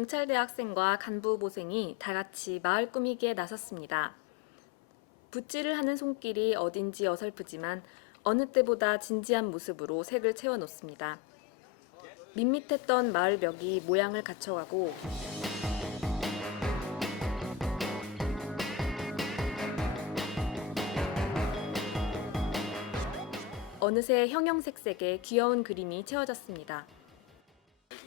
경찰대 학생과 간부 보생이 다 같이 마을 꾸미기에 나섰습니다. 붓질을 하는 손길이 어딘지 어설프지만 어느 때보다 진지한 모습으로 색을 채워놓습니다. 밋밋했던 마을 벽이 모양을 갖춰가고 어느새 형형색색의 귀여운 그림이 채워졌습니다.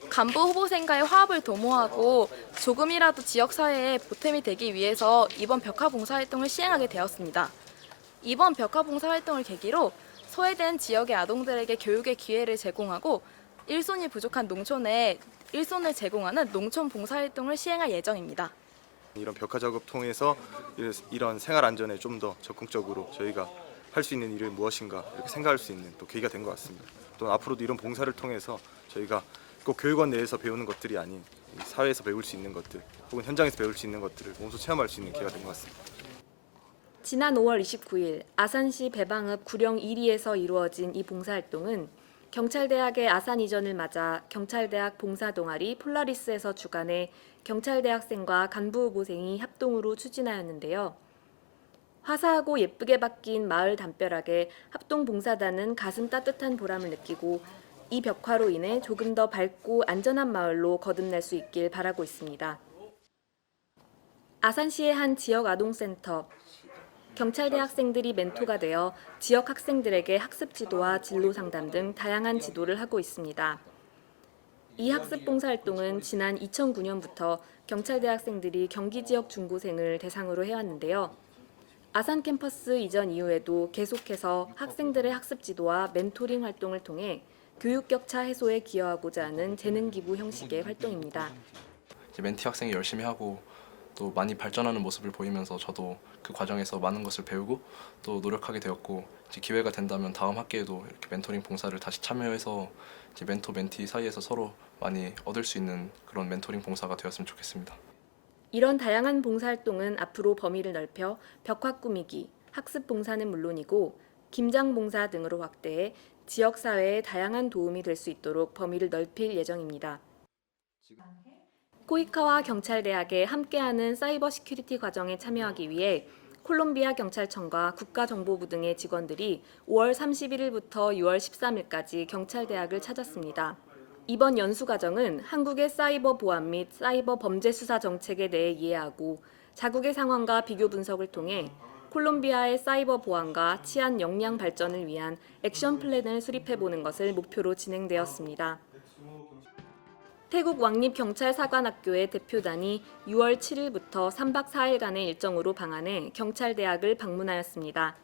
간부 후보생과의 화합을 도모하고 조금이라도 지역사회에 보탬이 되기 위해서 이번 벽화봉사활동을 시행하게 되었습니다. 이번 벽화봉사활동을 계기로 소외된 지역의 아동들에게 교육의 기회를 제공하고 일손이 부족한 농촌에 일손을 제공하는 농촌 봉사활동을 시행할 예정입니다. 이런 벽화 작업 통해서 이런 생활 안전에 좀 더 적극적으로 저희가 할 수 있는 일을 무엇인가 이렇게 생각할 수 있는 또 계기가 된 것 같습니다. 또 앞으로도 이런 봉사를 통해서 저희가 꼭 교육원 내에서 배우는 것들이 아닌 사회에서 배울 수 있는 것들 혹은 현장에서 배울 수 있는 것들을 몸소 체험할 수 있는 기회가 된 것 같습니다. 지난 5월 29일 아산시 배방읍 구령 1리에서 이루어진 이 봉사활동은 경찰대학의 아산 이전을 맞아 경찰대학 봉사동아리 폴라리스에서 주관해 경찰대학생과 간부 후보생이 합동으로 추진하였는데요. 화사하고 예쁘게 바뀐 마을 담벼락에 합동봉사단은 가슴 따뜻한 보람을 느끼고 이 벽화로 인해 조금 더 밝고 안전한 마을로 거듭날 수 있길 바라고 있습니다. 아산시의 한 지역 아동센터, 경찰대 학생들이 멘토가 되어 지역 학생들에게 학습 지도와 진로 상담 등 다양한 지도를 하고 있습니다. 이 학습 봉사활동은 지난 2009년부터 경찰대 학생들이 경기 지역 중고생을 대상으로 해왔는데요. 아산 캠퍼스 이전 이후에도 계속해서 학생들의 학습 지도와 멘토링 활동을 통해 교육 격차 해소에 기여하고자 하는 재능 기부 형식의 활동입니다. 멘티 학생이 열심히 하고 또 많이 발전하는 모습을 보이면서 저도 그 과정에서 많은 것을 배우고 또 노력하게 되었고 기회가 된다면 다음 학기에도 이렇게 멘토링 봉사를 다시 참여해서 멘토 멘티 사이에서 서로 많이 얻을 수 있는 그런 멘토링 봉사가 되었으면 좋겠습니다. 이런 다양한 봉사활동은 앞으로 범위를 넓혀 벽화 꾸미기, 학습 봉사는 물론이고 김장 봉사 등으로 확대해 지역사회에 다양한 도움이 될 수 있도록 범위를 넓힐 예정입니다. 코이카와 경찰대학에 함께하는 사이버 시큐리티 과정에 참여하기 위해 콜롬비아 경찰청과 국가정보부 등의 직원들이 5월 31일부터 6월 13일까지 경찰대학을 찾았습니다. 이번 연수 과정은 한국의 사이버 보안 및 사이버 범죄 수사 정책에 대해 이해하고 자국의 상황과 비교 분석을 통해 콜롬비아의 사이버 보안과 치안 역량 발전을 위한 액션 플랜을 수립해보는 것을 목표로 진행되었습니다. 태국 왕립경찰사관학교의 대표단이 6월 7일부터 3박 4일간의 일정으로 방한해 경찰대학을 방문하였습니다.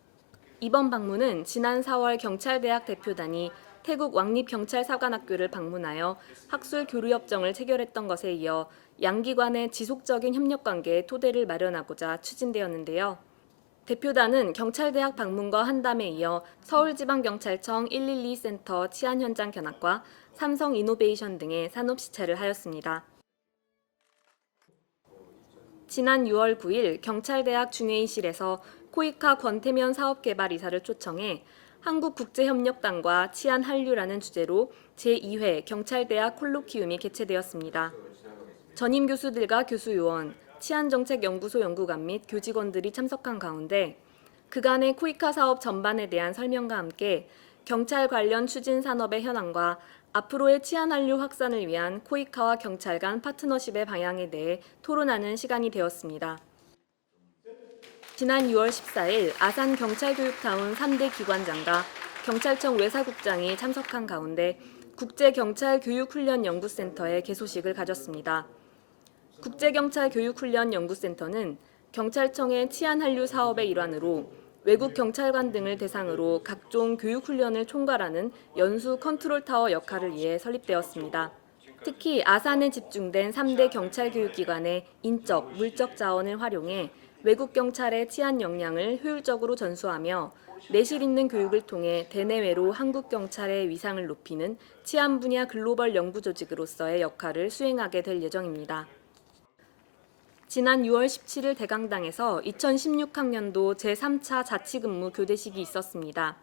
이번 방문은 지난 4월 경찰대학 대표단이 태국 왕립경찰사관학교를 방문하여 학술 교류협정을 체결했던 것에 이어 양기관의 지속적인 협력관계의 토대를 마련하고자 추진되었는데요. 대표단은 경찰대학 방문과 한담에 이어 서울지방경찰청 112 센터 치안현장 견학과 삼성이노베이션 등의 산업시찰을 하였습니다. 지난 6월 9일 경찰대학 중회의실에서 코이카 권태면 사업개발이사를 초청해 한국국제협력단과 치안한류라는 주제로 제2회 경찰대학 콜로키움이 개최되었습니다. 전임 교수들과 교수요원, 치안정책연구소 연구관 및 교직원들이 참석한 가운데 그간의 코이카 사업 전반에 대한 설명과 함께 경찰 관련 추진 산업의 현황과 앞으로의 치안한류 확산을 위한 코이카와 경찰 간 파트너십의 방향에 대해 토론하는 시간이 되었습니다. 지난 6월 14일 아산 경찰교육타운 3대 기관장과 경찰청 외사국장이 참석한 가운데 국제경찰교육훈련연구센터의 개소식을 가졌습니다. 국제경찰교육훈련연구센터는 경찰청의 치안한류 사업의 일환으로 외국 경찰관 등을 대상으로 각종 교육훈련을 총괄하는 연수 컨트롤타워 역할을 위해 설립되었습니다. 특히 아산에 집중된 3대 경찰교육기관의 인적, 물적 자원을 활용해 외국 경찰의 치안 역량을 효율적으로 전수하며 내실 있는 교육을 통해 대내외로 한국 경찰의 위상을 높이는 치안 분야 글로벌 연구 조직으로서의 역할을 수행하게 될 예정입니다. 지난 6월 17일 대강당에서 2016학년도 제3차 자치근무 교대식이 있었습니다.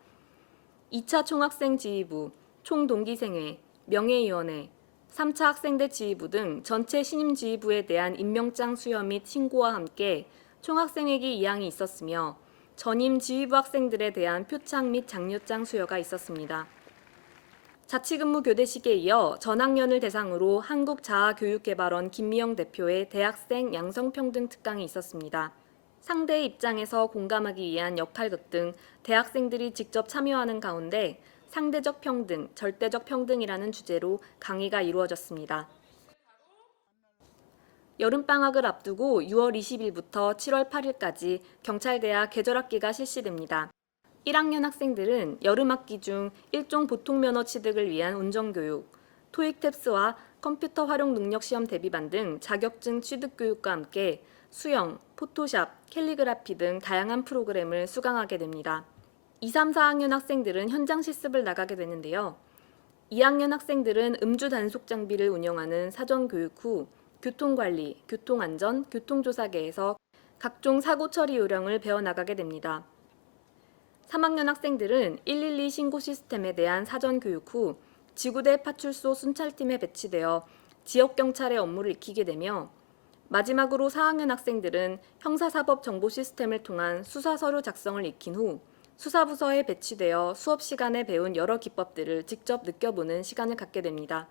2차 총학생 지휘부, 총동기생회, 명예위원회, 3차 학생대 지휘부 등 전체 신임 지휘부에 대한 임명장 수여 및 신고와 함께 총학생회기 이항이 있었으며 전임 지휘부 학생들에 대한 표창 및 장려장 수여가 있었습니다. 자치근무 교대식에 이어 전학년을 대상으로 한국자아교육개발원 김미영 대표의 대학생 양성평등 특강이 있었습니다. 상대의 입장에서 공감하기 위한 역할극 등 대학생들이 직접 참여하는 가운데 상대적 평등, 절대적 평등이라는 주제로 강의가 이루어졌습니다. 여름방학을 앞두고 6월 20일부터 7월 8일까지 경찰대학 계절학기가 실시됩니다. 1학년 학생들은 여름학기 중 일종 보통면허 취득을 위한 운전교육, 토익 탭스와 컴퓨터 활용 능력 시험 대비반 등 자격증 취득 교육과 함께 수영, 포토샵, 캘리그라피 등 다양한 프로그램을 수강하게 됩니다. 2, 3, 4학년 학생들은 현장 실습을 나가게 되는데요. 2학년 학생들은 음주 단속 장비를 운영하는 사전 교육 후 교통관리, 교통안전, 교통조사계에서 각종 사고 처리 요령을 배워나가게 됩니다. 3학년 학생들은 112 신고 시스템에 대한 사전 교육 후 지구대 파출소 순찰팀에 배치되어 지역경찰의 업무를 익히게 되며 마지막으로 4학년 학생들은 형사사법 정보 시스템을 통한 수사서류 작성을 익힌 후 수사부서에 배치되어 수업 시간에 배운 여러 기법들을 직접 느껴보는 시간을 갖게 됩니다.